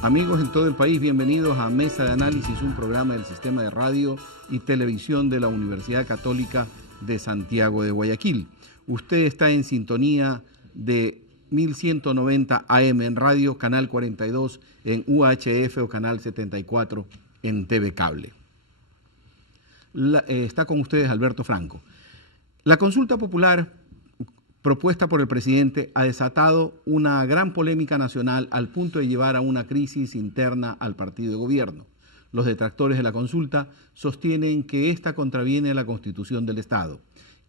Amigos en todo el país, bienvenidos a Mesa de Análisis, un programa del Sistema de Radio y Televisión de la Universidad Católica de Santiago de Guayaquil. Usted está en sintonía de 1190 AM en radio, canal 42 en UHF o canal 74 en TV Cable. Está con ustedes Alberto Franco. La consulta popular propuesta por el presidente ha desatado una gran polémica nacional al punto de llevar a una crisis interna al partido de gobierno. Los detractores de la consulta sostienen que esta contraviene a la Constitución del Estado.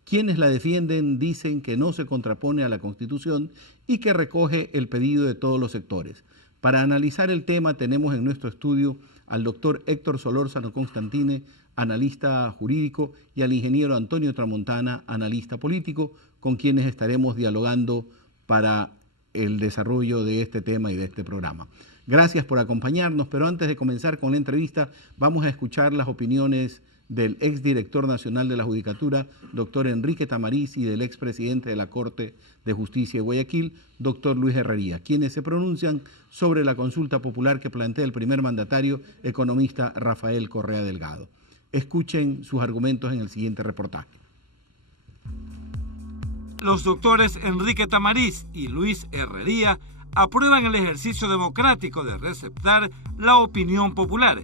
Quienes la defienden dicen que no se contrapone a la Constitución y que recoge el pedido de todos los sectores. Para analizar el tema tenemos en nuestro estudio al doctor Héctor Solórzano Constantine, analista jurídico, y al ingeniero Antonio Tramontana, analista político, con quienes estaremos dialogando para el desarrollo de este tema y de este programa. Gracias por acompañarnos, pero antes de comenzar con la entrevista, vamos a escuchar las opiniones del exdirector nacional de la Judicatura, doctor Enrique Tamariz, y del expresidente de la Corte de Justicia de Guayaquil, doctor Luis Herrería, quienes se pronuncian sobre la consulta popular que plantea el primer mandatario, economista Rafael Correa Delgado. Escuchen sus argumentos en el siguiente reportaje. Los doctores Enrique Tamariz y Luis Herrería aprueban el ejercicio democrático de receptar la opinión popular,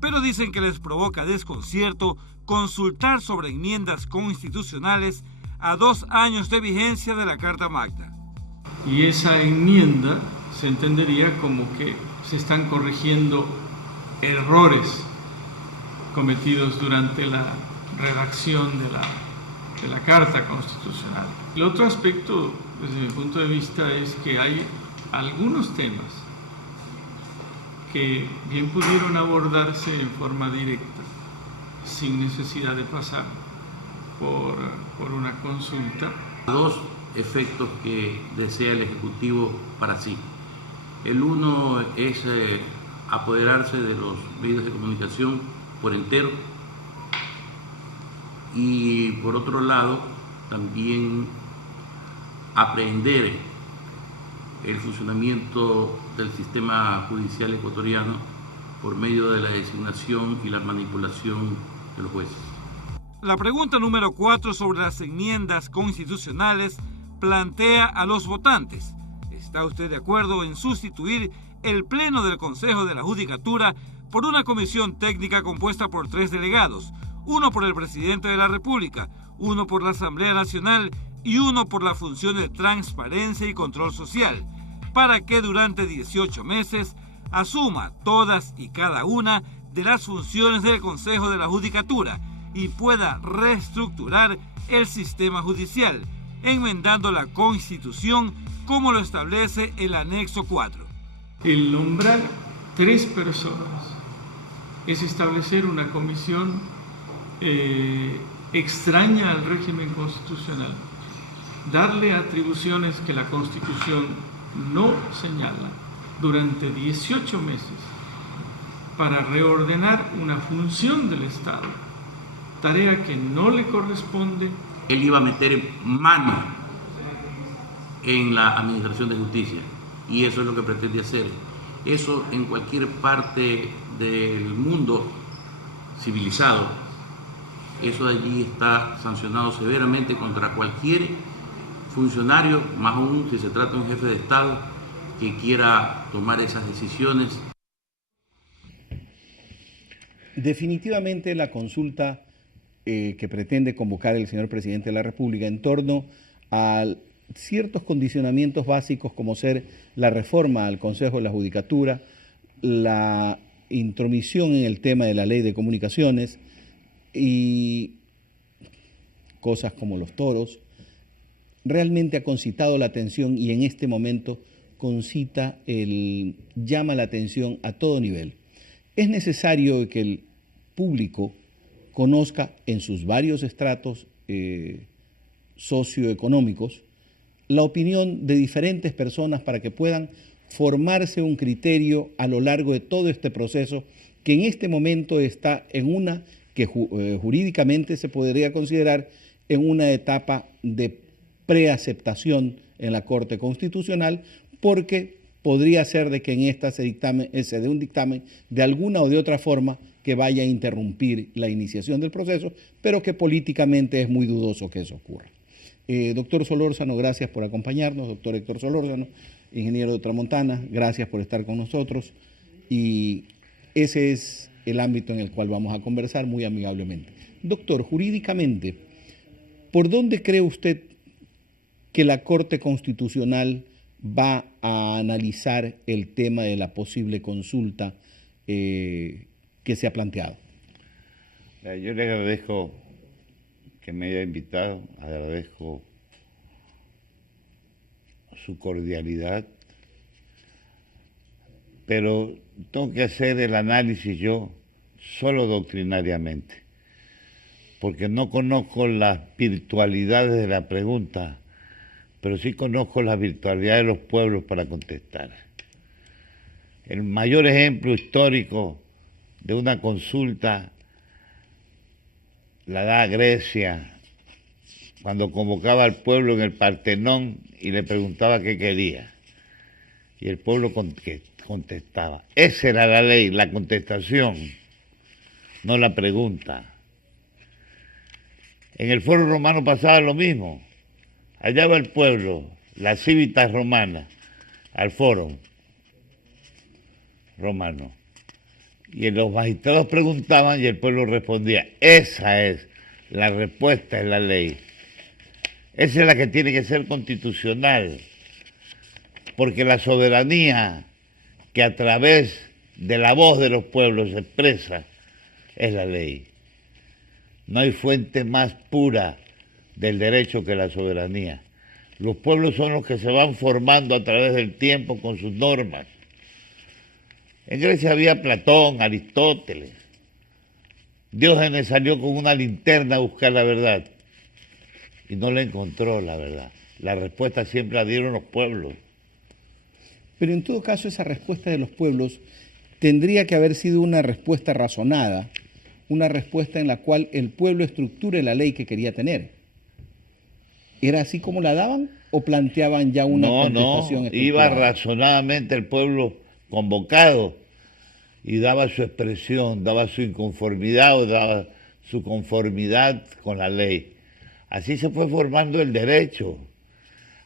pero dicen que les provoca desconcierto consultar sobre enmiendas constitucionales a 2 años de vigencia de la Carta Magna. Y esa enmienda se entendería como que se están corrigiendo errores cometidos durante la redacción de la Carta Constitucional. El otro aspecto, desde mi punto de vista, es que hay algunos temas que bien pudieron abordarse en forma directa, sin necesidad de pasar por una consulta. 2 efectos que desea el Ejecutivo para sí. El uno es apoderarse de los medios de comunicación por entero, y por otro lado también aprehender el funcionamiento del sistema judicial ecuatoriano por medio de la designación y la manipulación de los jueces. La pregunta número 4 sobre las enmiendas constitucionales plantea a los votantes: ¿está usted de acuerdo en sustituir el Pleno del Consejo de la Judicatura por una comisión técnica compuesta por 3 delegados, uno por el presidente de la República, uno por la Asamblea Nacional y uno por la función de transparencia y control social, para que durante 18 meses asuma todas y cada una de las funciones del Consejo de la Judicatura y pueda reestructurar el sistema judicial, enmendando la Constitución como lo establece el anexo 4? El nombrar 3 personas es establecer una comisión extraña al régimen constitucional, darle atribuciones que la Constitución no señala durante 18 meses para reordenar una función del Estado, tarea que no le corresponde. Él iba a meter mano en la administración de justicia, y eso es lo que pretende hacer. Eso en cualquier parte del mundo civilizado, eso de allí está sancionado severamente contra cualquier funcionario, más aún si se trata de un jefe de Estado que quiera tomar esas decisiones. Definitivamente la consulta que pretende convocar el señor presidente de la República en torno a ciertos condicionamientos básicos, como ser la reforma al Consejo de la Judicatura, la intromisión en el tema de la ley de comunicaciones y cosas como los toros, realmente ha concitado la atención, y en este momento llama la atención a todo nivel. Es necesario que el público conozca en sus varios estratos socioeconómicos la opinión de diferentes personas para que puedan formarse un criterio a lo largo de todo este proceso, que en este momento está en una que jurídicamente se podría considerar en una etapa de preaceptación en la Corte Constitucional, porque podría ser de que en esta se dé un dictamen de alguna o de otra forma que vaya a interrumpir la iniciación del proceso, pero que políticamente es muy dudoso que eso ocurra. Doctor Solórzano, gracias por acompañarnos. Doctor Héctor Solórzano, ingeniero de Tramontana, gracias por estar con nosotros. Y ese es el ámbito en el cual vamos a conversar muy amigablemente. Doctor, jurídicamente, ¿por dónde cree usted que la Corte Constitucional va a analizar el tema de la posible consulta que se ha planteado? Yo le agradezco que me haya invitado, agradezco su cordialidad, pero tengo que hacer el análisis yo solo doctrinariamente, porque no conozco las virtualidades de la pregunta, pero sí conozco las virtualidades de los pueblos para contestar. El mayor ejemplo histórico de una consulta la da Grecia, cuando convocaba al pueblo en el Partenón y le preguntaba qué quería. Y el pueblo contestaba. Esa era la ley, la contestación, no la pregunta. En el Foro Romano pasaba lo mismo. Allá va el pueblo, la civitas romana, al Foro Romano. Y los magistrados preguntaban y el pueblo respondía. Esa es la respuesta, es la ley. Esa es la que tiene que ser constitucional, porque la soberanía que a través de la voz de los pueblos se expresa es la ley. No hay fuente más pura del derecho que la soberanía. Los pueblos son los que se van formando a través del tiempo con sus normas. En Grecia había Platón, Aristóteles. Diógenes salió con una linterna a buscar la verdad y no la encontró, la verdad. La respuesta siempre la dieron los pueblos. Pero en todo caso esa respuesta de los pueblos tendría que haber sido una respuesta razonada, una respuesta en la cual el pueblo estructure la ley que quería tener. ¿Era así como la daban o planteaban ya una contestación estructurada? Iba razonadamente el pueblo convocado y daba su expresión, daba su inconformidad o daba su conformidad con la ley. Así se fue formando el derecho,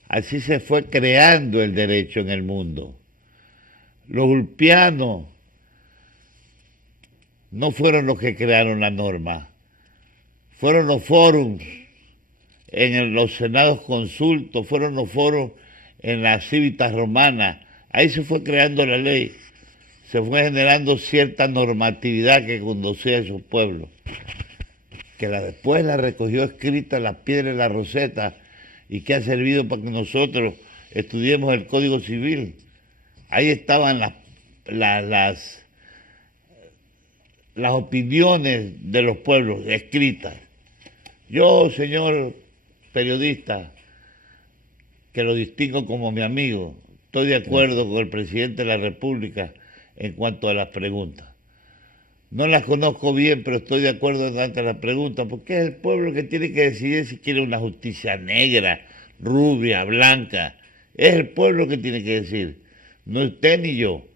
así se fue creando el derecho en el mundo. Los ulpianos no fueron los que crearon la norma, fueron los fórums en los senados consultos, fueron los foros en las civitas romanas. Ahí se fue creando la ley, se fue generando cierta normatividad que conducía a esos pueblos, que después la recogió escrita en la piedra de la Roseta y que ha servido para que nosotros estudiemos el Código Civil. Ahí estaban las opiniones de los pueblos escritas. Yo, señor periodista, que lo distingo como mi amigo, estoy de acuerdo con el presidente de la República en cuanto a las preguntas. No las conozco bien, pero estoy de acuerdo en tanto las preguntas, porque es el pueblo que tiene que decidir si quiere una justicia negra, rubia, blanca. Es el pueblo que tiene que decir, no usted ni yo,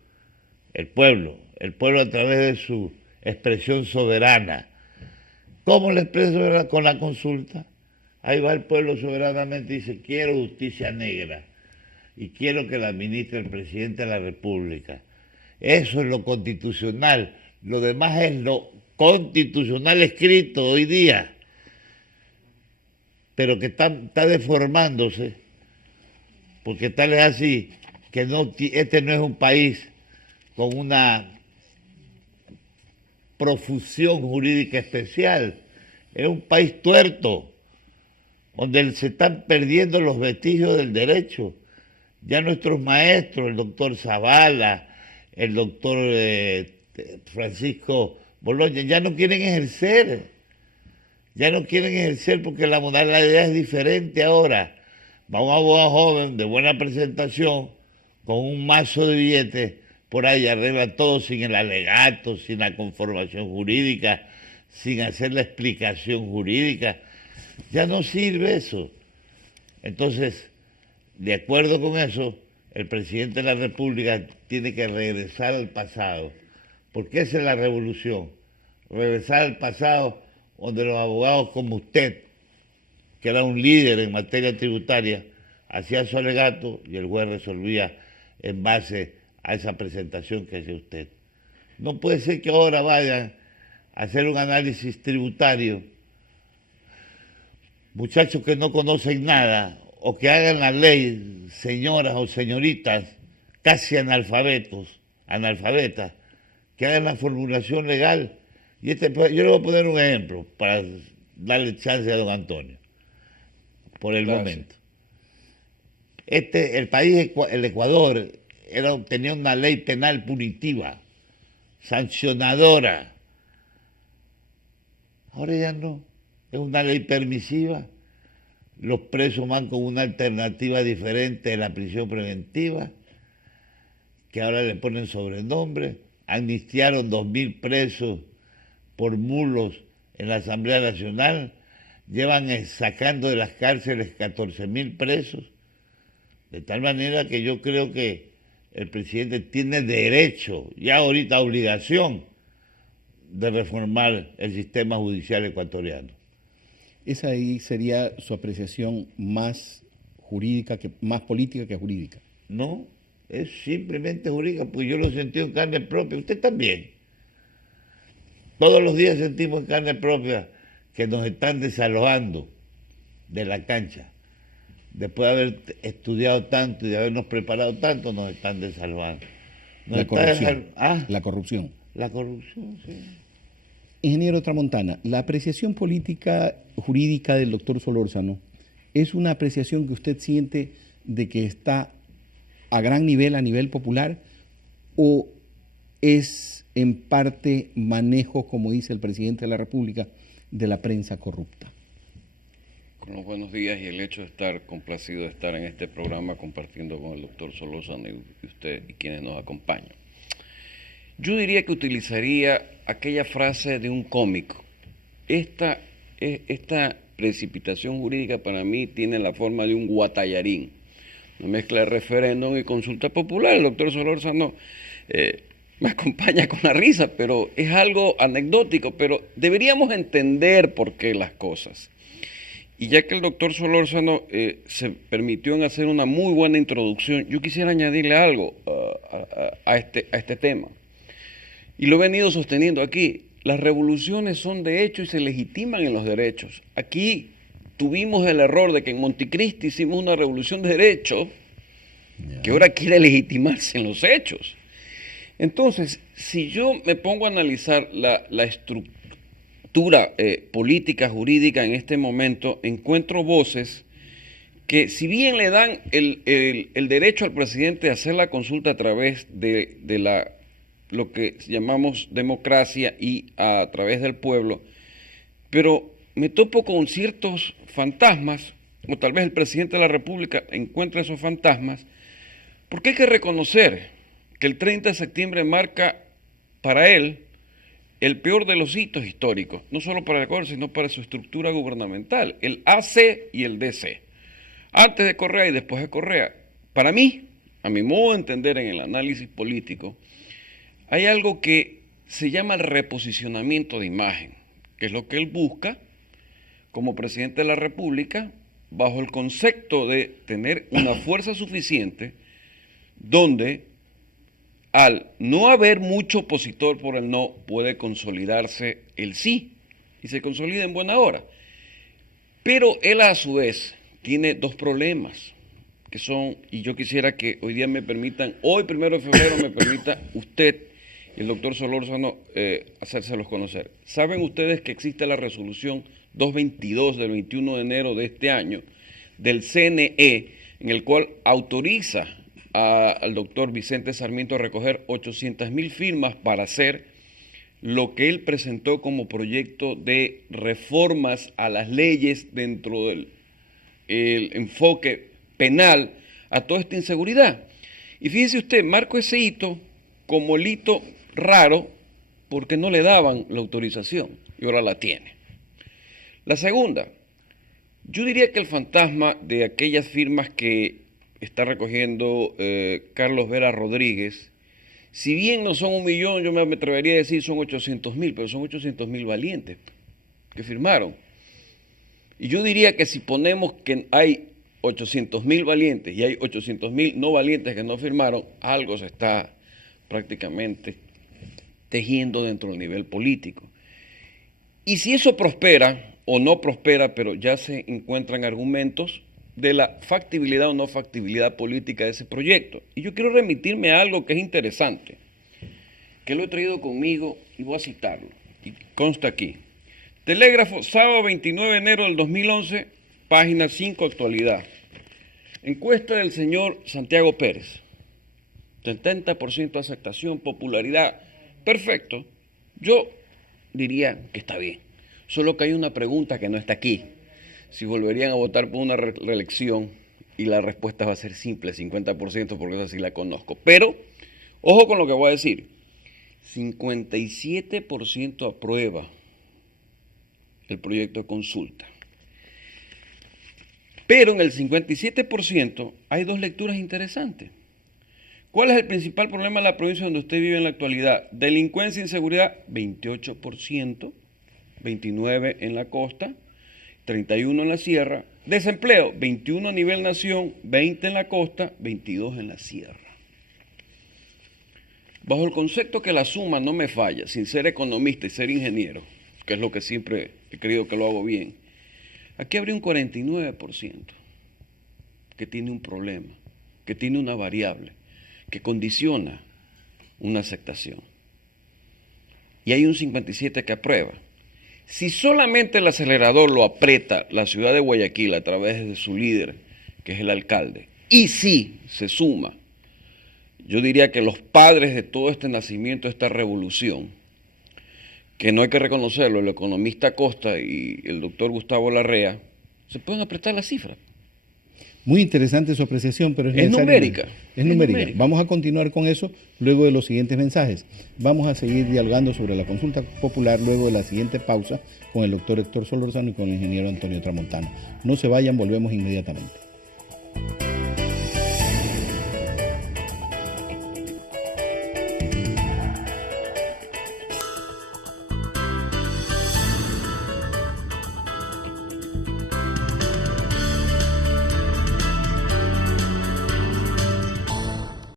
el pueblo a través de su expresión soberana. ¿Cómo la expresa soberana? Con la consulta. Ahí va el pueblo soberanamente y dice, quiero justicia negra y quiero que la administre el presidente de la República. Eso es lo constitucional. Lo demás es lo constitucional escrito hoy día, pero que está deformándose, porque tal es así, que este no es un país con una profusión jurídica especial, es un país tuerto, donde se están perdiendo los vestigios del derecho. Ya nuestros maestros, el doctor Zavala, el doctor Francisco Boloña, ya no quieren ejercer porque la modalidad es diferente ahora. Va un abogado joven de buena presentación con un mazo de billetes por ahí, arregla todo sin el alegato, sin la conformación jurídica, sin hacer la explicación jurídica. Ya no sirve eso. Entonces, de acuerdo con eso, el presidente de la República tiene que regresar al pasado, porque esa es la revolución, regresar al pasado donde los abogados como usted, que era un líder en materia tributaria, hacían su alegato y el juez resolvía en base a esa presentación que hace usted. No puede ser que ahora vayan a hacer un análisis tributario muchachos que no conocen nada o que hagan la ley, señoras o señoritas casi analfabetas, que hagan la formulación legal. Y yo le voy a poner un ejemplo para darle chance a don Antonio, por el momento. El país, el Ecuador, tenía una ley penal punitiva, sancionadora. Ahora ya no, es una ley permisiva. Los presos van con una alternativa diferente de la prisión preventiva, que ahora le ponen sobrenombre. Amnistiaron 2.000 presos por mulos en la Asamblea Nacional. Llevan sacando de las cárceles 14.000 presos. De tal manera que yo creo que el presidente tiene derecho, ya ahorita obligación, de reformar el sistema judicial ecuatoriano. Esa ahí sería su apreciación más jurídica, más política que jurídica. No, es simplemente jurídica, porque yo lo sentí en carne propia, usted también. Todos los días sentimos en carne propia que nos están desalojando de la cancha. Después de haber estudiado tanto y de habernos preparado tanto, nos están desalojando. La corrupción. La corrupción. La corrupción, sí. Ingeniero Tramontana, la apreciación política jurídica del doctor Solórzano es una apreciación que usted siente de que está a gran nivel, a nivel popular, o es en parte manejo, como dice el presidente de la República, de la prensa corrupta. Con los buenos días y el hecho de estar complacido de estar en este programa compartiendo con el doctor Solórzano y usted y quienes nos acompañan. Yo diría que utilizaría aquella frase de un cómico. Esta precipitación jurídica para mí tiene la forma de un guatallarín, una mezcla de referéndum y consulta popular. El doctor Solórzano me acompaña con la risa, pero es algo anecdótico, pero deberíamos entender por qué las cosas. Y ya que el doctor Solórzano se permitió en hacer una muy buena introducción, yo quisiera añadirle algo a este tema. Y lo he venido sosteniendo aquí. Las revoluciones son de hecho y se legitiman en los derechos. Aquí tuvimos el error de que en Montecristi hicimos una revolución de derechos que ahora quiere legitimarse en los hechos. Entonces, si yo me pongo a analizar la estructura política, jurídica en este momento, encuentro voces que si bien le dan el derecho al presidente a hacer la consulta a través de lo que llamamos democracia y a través del pueblo, pero me topo con ciertos fantasmas, o tal vez el presidente de la República encuentra esos fantasmas, porque hay que reconocer que el 30 de septiembre marca para él el peor de los hitos históricos, no solo para el Ecuador, sino para su estructura gubernamental, el AC y el DC. Antes de Correa y después de Correa, para mí, a mi modo de entender en el análisis político, hay algo que se llama el reposicionamiento de imagen, que es lo que él busca como presidente de la República, bajo el concepto de tener una fuerza suficiente donde al no haber mucho opositor por el no, puede consolidarse el sí, y se consolida en buena hora. Pero él a su vez tiene dos problemas, que son, y yo quisiera que hoy día me permitan, hoy 1 de febrero me permita usted y el doctor Solórzano hacérselos conocer. ¿Saben ustedes que existe la resolución 222 del 21 de enero de este año del CNE, en el cual autoriza al doctor Vicente Sarmiento a recoger 800.000 firmas para hacer lo que él presentó como proyecto de reformas a las leyes dentro del enfoque penal a toda esta inseguridad? Y fíjese usted, marco ese hito como el hito raro porque no le daban la autorización y ahora la tiene. La segunda, yo diría que el fantasma de aquellas firmas que está recogiendo Carlos Vera Rodríguez, si bien no son 1 millón, yo me atrevería a decir son 800.000, pero son 800.000 valientes que firmaron. Y yo diría que si ponemos que hay 800.000 valientes y hay 800.000 no valientes que no firmaron, algo se está prácticamente tejiendo dentro del nivel político. Y si eso prospera o no prospera, pero ya se encuentran argumentos de la factibilidad o no factibilidad política de ese proyecto. Y yo quiero remitirme a algo que es interesante, que lo he traído conmigo y voy a citarlo. Y consta aquí. Telégrafo, sábado 29 de enero del 2011, página 5, actualidad. Encuesta del señor Santiago Pérez. 70% aceptación, popularidad. Perfecto. Yo diría que está bien. Solo que hay una pregunta que no está aquí. Si volverían a votar por una reelección, y la respuesta va a ser simple, 50%, porque esa sí la conozco. Pero, ojo con lo que voy a decir. 57% aprueba el proyecto de consulta. Pero en el 57% hay 2 lecturas interesantes. ¿Cuál es el principal problema de la provincia donde usted vive en la actualidad? Delincuencia e inseguridad, 28%, 29% en la costa, 31% en la sierra. Desempleo, 21% a nivel nación, 20% en la costa, 22% en la sierra. Bajo el concepto que la suma no me falla, sin ser economista y ser ingeniero, que es lo que siempre he creído que lo hago bien, aquí habría un 49% que tiene un problema, que tiene una variable, que condiciona una aceptación. Y hay un 57% que aprueba. Si solamente el acelerador lo aprieta la ciudad de Guayaquil a través de su líder, que es el alcalde, y si se suma, yo diría que los padres de todo este nacimiento, de esta revolución, que no hay que reconocerlo, el economista Costa y el doctor Gustavo Larrea, se pueden apretar las cifras. Muy interesante su apreciación, pero es numérica. Es numérica. Vamos a continuar con eso luego de los siguientes mensajes. Vamos a seguir dialogando sobre la consulta popular luego de la siguiente pausa con el doctor Héctor Solórzano y con el ingeniero Antonio Tramontano. No se vayan, volvemos inmediatamente.